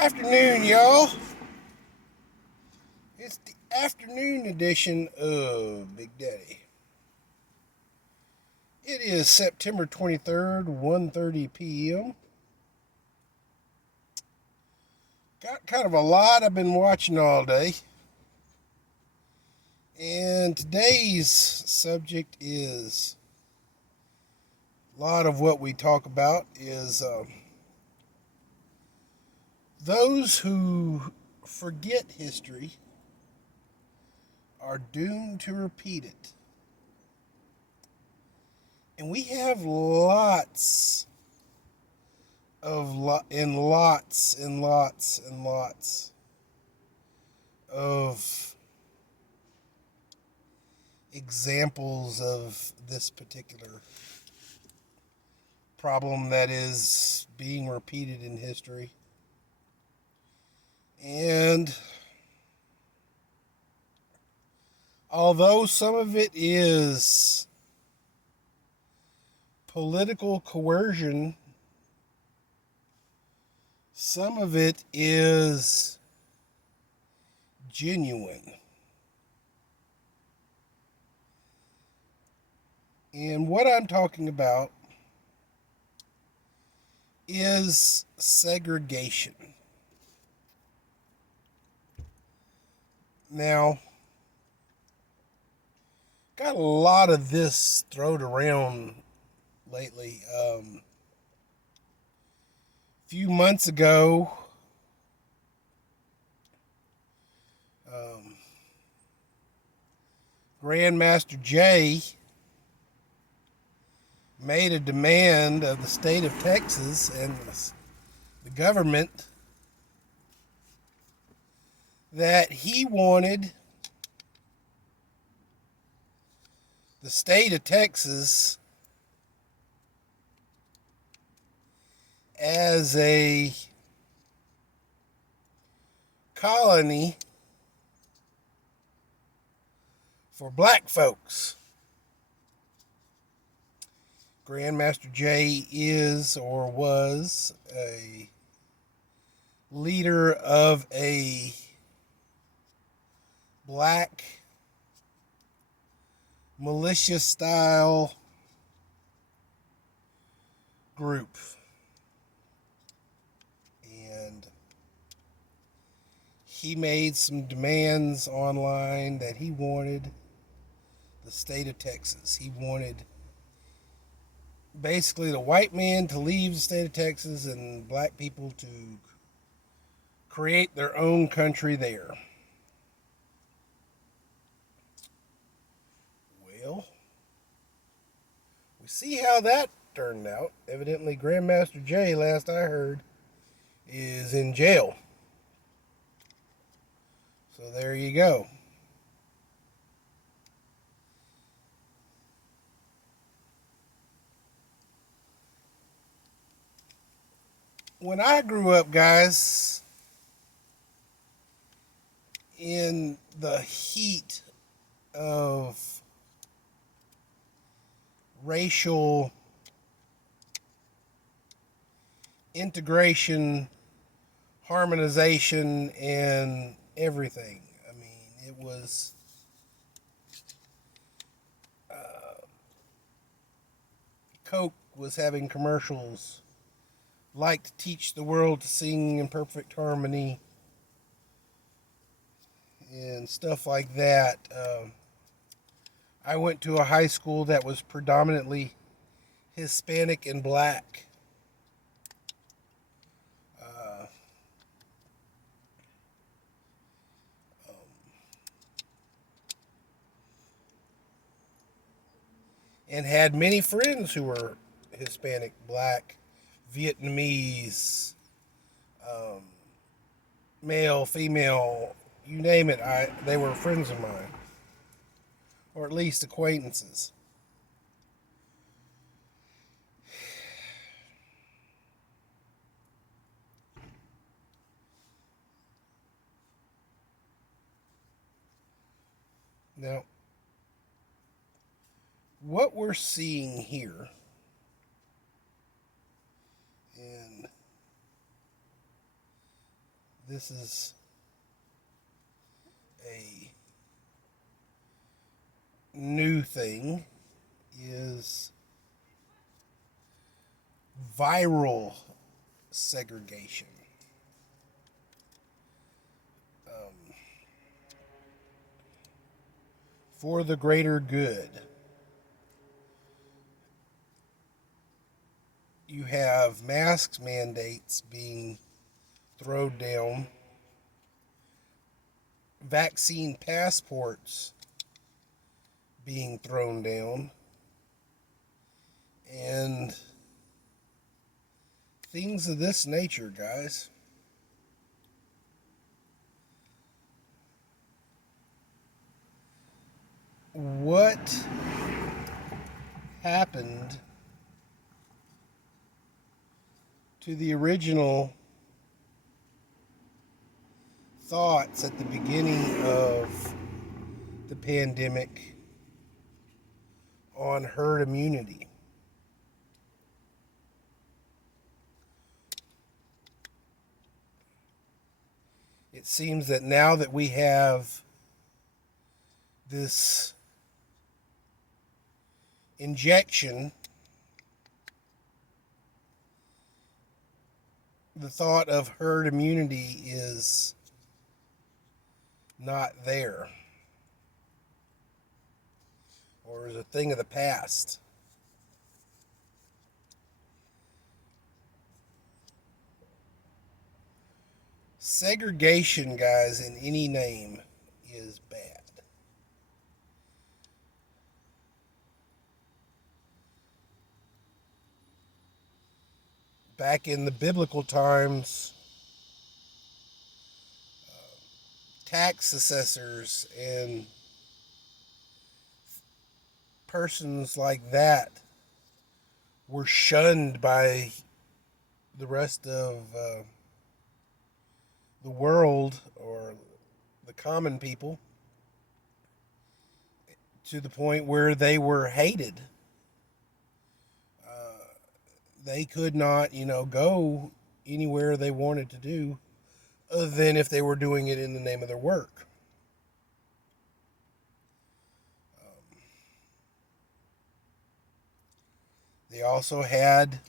Afternoon, y'all. It's the afternoon edition of Big Daddy. It is September 23rd, 1:30 p.m. Got kind of a lot I've been watching all day. And today's subject is a lot of what we talk about is those who forget history are doomed to repeat it. And we have lots and lots of examples of this particular problem that is being repeated in history. And although some of it is political coercion, some of it is genuine. And what I'm talking about is segregation. Now, got a lot of this thrown around lately. A few months ago, um, Grandmaster Jay made a demand of the state of Texas and the government that he wanted the state of Texas as a colony for black folks. Grandmaster Jay is or was a leader of a black militia style group. And he made some demands online that he wanted the state of Texas. He wanted basically the white man to leave the state of Texas and black people to create their own country there. Well, we see how that turned out. Evidently, Grandmaster Jay, last I heard, is in jail. So there you go. When I grew up, guys, in the heat of racial integration, harmonization, and everything. I mean, it was Coke was having commercials like to teach the world to sing in perfect harmony and stuff like that. I went to a high school that was predominantly Hispanic and black. Uh, um, and had many friends who were Hispanic, black, Vietnamese, um, male, female, you name it. They were friends of mine, or at least acquaintances. Now, what we're seeing here, and this is a new thing, is viral segregation. For the greater good. You have mask mandates being thrown down, vaccine passports being thrown down, and things of this nature, guys. What happened to the original thoughts at the beginning of the pandemic on herd immunity? It seems that now that we have this injection, the thought of herd immunity is not there, or is a thing of the past. Segregation, guys, in any name is bad. Back in the biblical times, tax assessors and persons like that were shunned by the rest of the world, or the common people, to the point where they were hated. They could not, go anywhere they wanted to do, other than if they were doing it in the name of their work. They also had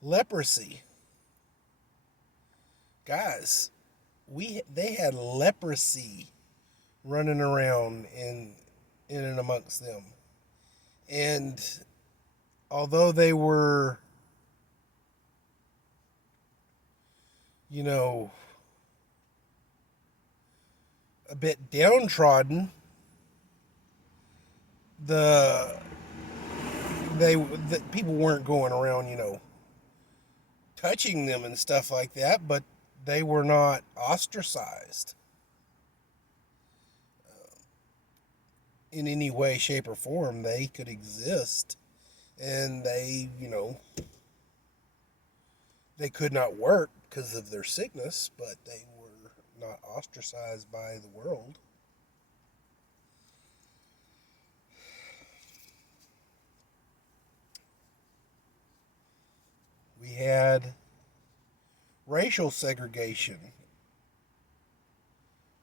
leprosy. Guys, they had leprosy running around in and amongst them. And although they were, a bit downtrodden, the people weren't going around, touching them and stuff like that, but they were not ostracized in any way, shape, or form. They could exist, and they could not work because of their sickness, but they were not ostracized by the world. We had racial segregation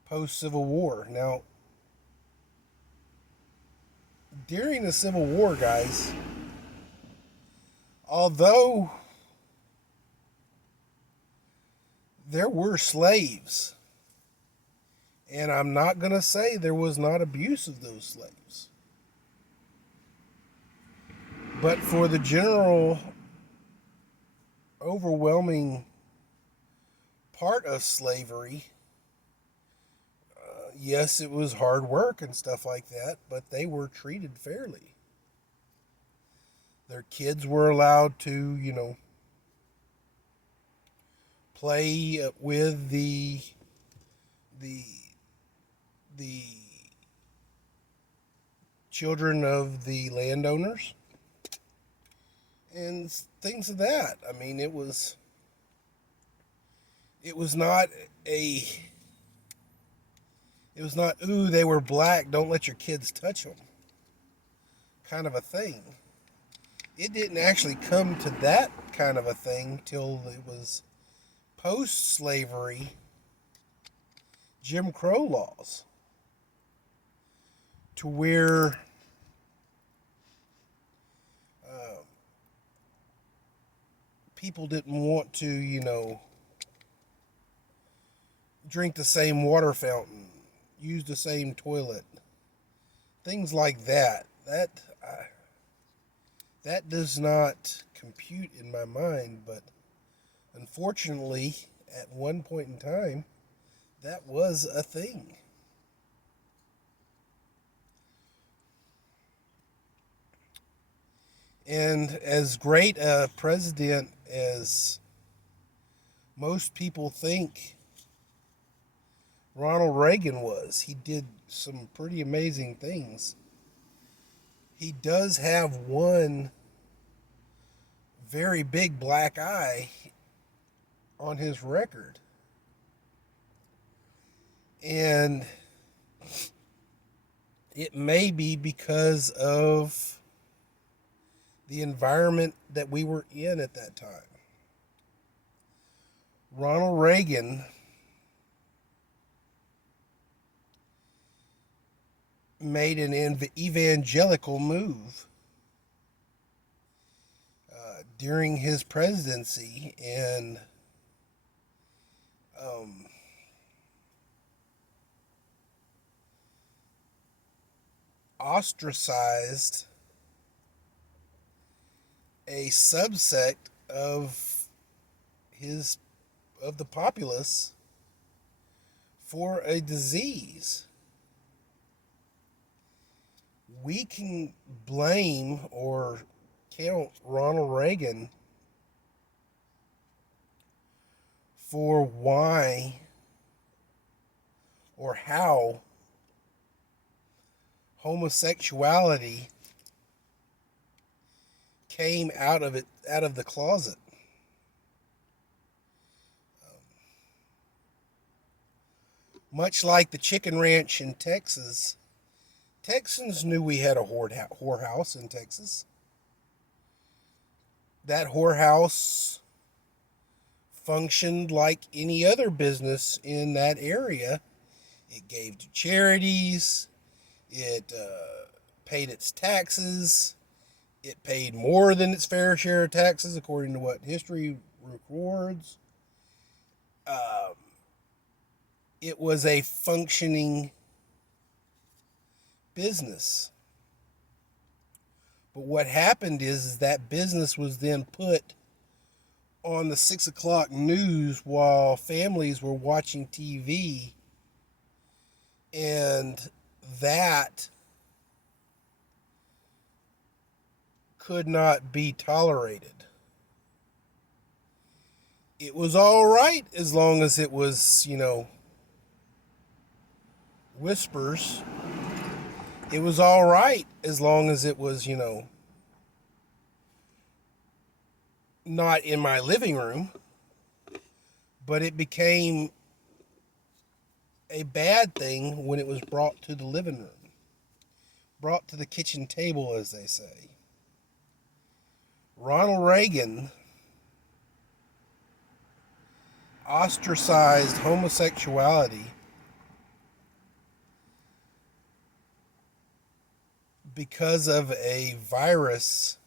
post-Civil War. Now, during the Civil War, guys, although there were slaves, and I'm not going to say there was not abuse of those slaves, but for the general overwhelming part of slavery, yes, it was hard work and stuff like that, but they were treated fairly. Their kids were allowed to, play with the children of the landowners and things of that. I mean, it was not ooh, they were black, don't let your kids touch them kind of a thing. It didn't actually come to that kind of a thing till it was post-slavery Jim Crow laws, to where uh, people didn't want to, drink the same water fountain, use the same toilet, things like that. That does not compute in my mind, but unfortunately, at one point in time, that was a thing. And as great a president as most people think Ronald Reagan was, he did some pretty amazing things. He does have one very big black eye on his record. And it may be because of the environment that we were in at that time. Ronald Reagan made an evangelical move during his presidency, and ostracized a subsect of his of the populace for a disease. We can blame or count Ronald Reagan for why or how homosexuality came out of the closet. Much like the chicken ranch in Texas, Texans knew we had a whorehouse in Texas. That whorehouse functioned like any other business in that area. It gave to charities. It paid its taxes. It paid more than its fair share of taxes, according to what history records. It was a functioning business. But what happened is that business was then put on the 6 o'clock news while families were watching TV, and that could not be tolerated. It was all right as long as it was, whispers. It was all right as long as it was, not in my living room. But it became a bad thing when it was brought to the living room, brought to the kitchen table, as they say. Ronald Reagan ostracized homosexuality because of a virus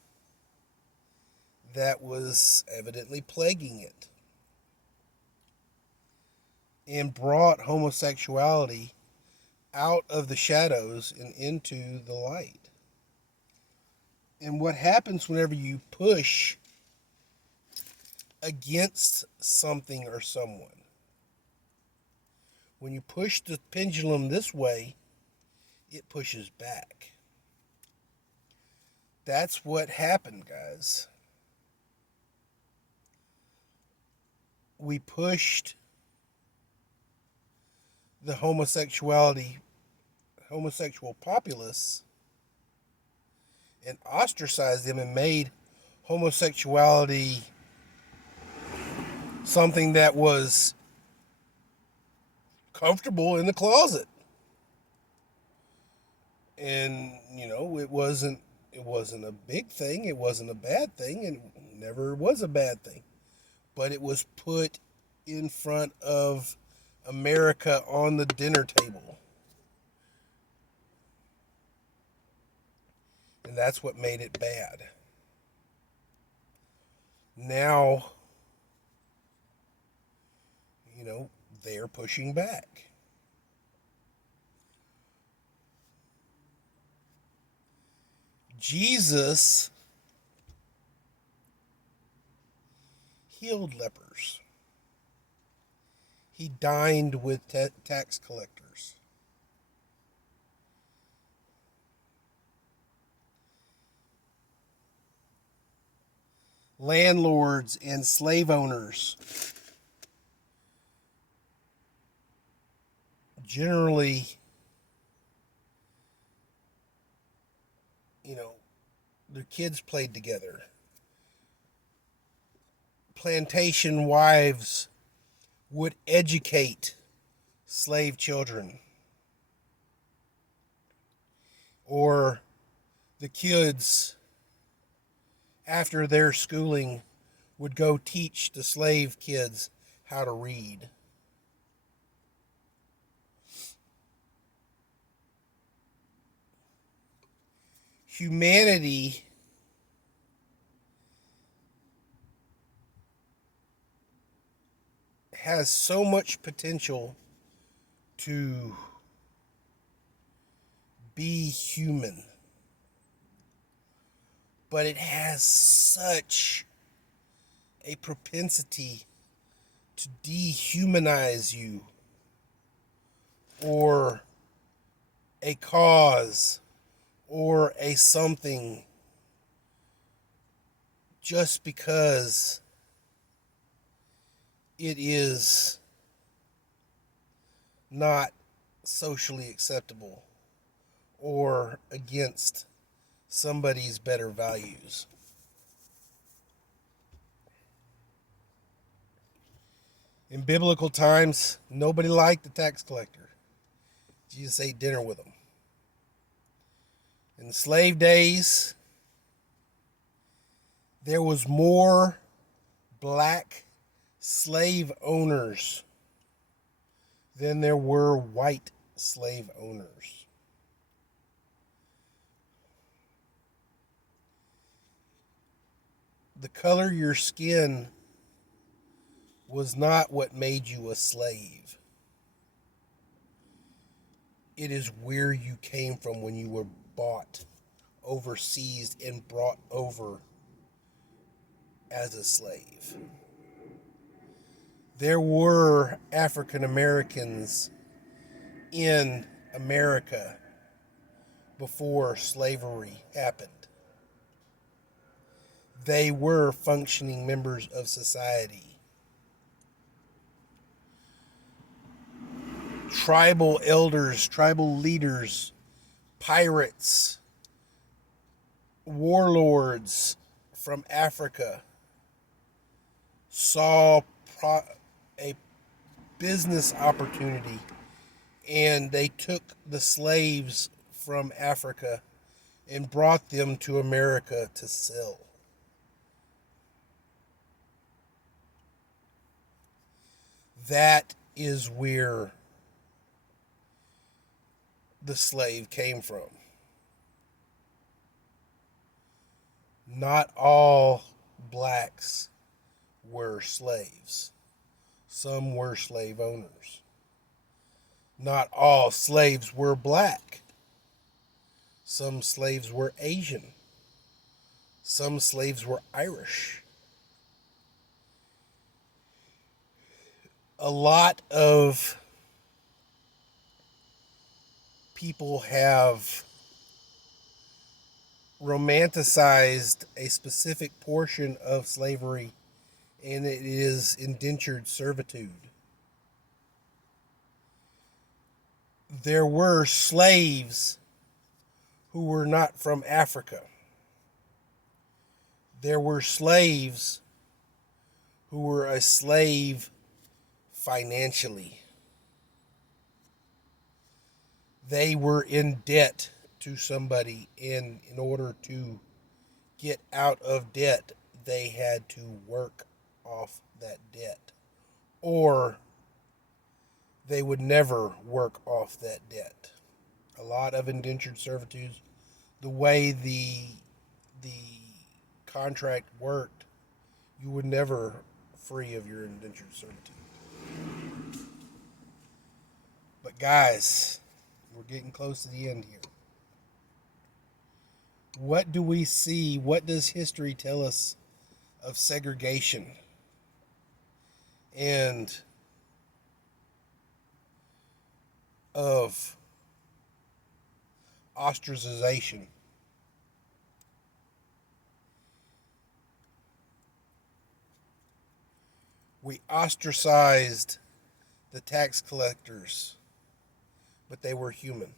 that was evidently plaguing it, and brought homosexuality out of the shadows and into the light. And what happens whenever you push against something or someone? When you push the pendulum this way, it pushes back. That's what happened, guys. We pushed the homosexual populace and ostracized them and made homosexuality something that was comfortable in the closet. And, it wasn't a big thing, it wasn't a bad thing, and it never was a bad thing. But it was put in front of America on the dinner table. And that's what made it bad. Now, they're pushing back. Jesus healed lepers. He dined with tax collectors. Landlords and slave owners generally, their kids played together. Plantation wives would educate slave children, or the kids, after their schooling, would go teach the slave kids how to read. Humanity has so much potential to be human, but it has such a propensity to dehumanize you, or a cause, or a something, just because it is not socially acceptable or against somebody's better values. In biblical times, nobody liked the tax collector. Jesus ate dinner with them. In the slave days, there was more black slave owners than there were white slave owners. The color of your skin was not what made you a slave. It is where you came from when you were bought overseas and brought over as a slave. There were African Americans in America before slavery happened. They were functioning members of society. Tribal elders, tribal leaders, pirates, warlords from Africa saw a business opportunity, and they took the slaves from Africa and brought them to America to sell. That is where the slave came from. Not all blacks were slaves. Some were slave owners. Not all slaves were black. Some slaves were Asian. Some slaves were Irish. A lot of people have romanticized a specific portion of slavery, and it is indentured servitude. There were slaves who were not from Africa. There were slaves who were a slave financially. They were in debt to somebody, and in order to get out of debt, they had to work off that debt or they would never work off that debt. A lot of indentured servitudes, the way the contract worked, you would never free of your indentured servitude. But guys, we're getting close to the end here. What do we see? What does history tell us of segregation and of ostracization? We ostracized the tax collectors, but they were human.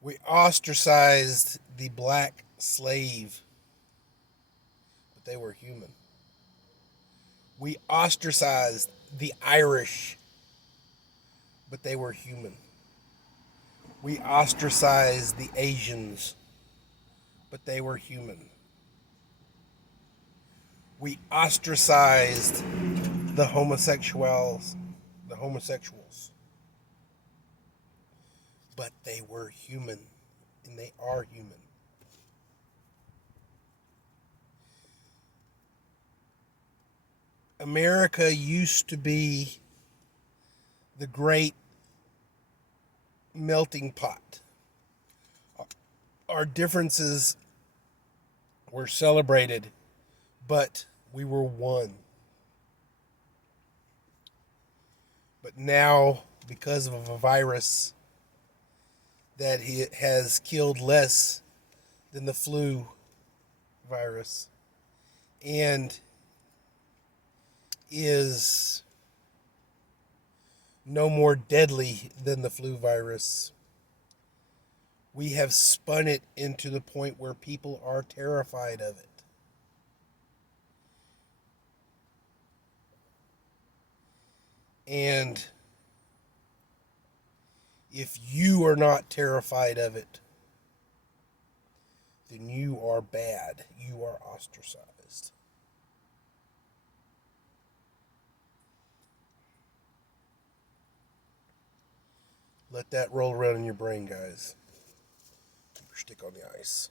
We ostracized the black slave, but they were human. We ostracized the Irish, but they were human. We ostracized the Asians, but they were human. We ostracized the homosexuals, but they were human, and they are human. America used to be the great melting pot. Our differences were celebrated, but we were one. But now, because of a virus that has killed less than the flu virus and is no more deadly than the flu virus, we have spun it into the point where people are terrified of it. And if you are not terrified of it, then you are bad. You are ostracized. Let that roll around in your brain, guys. Keep your stick on the ice.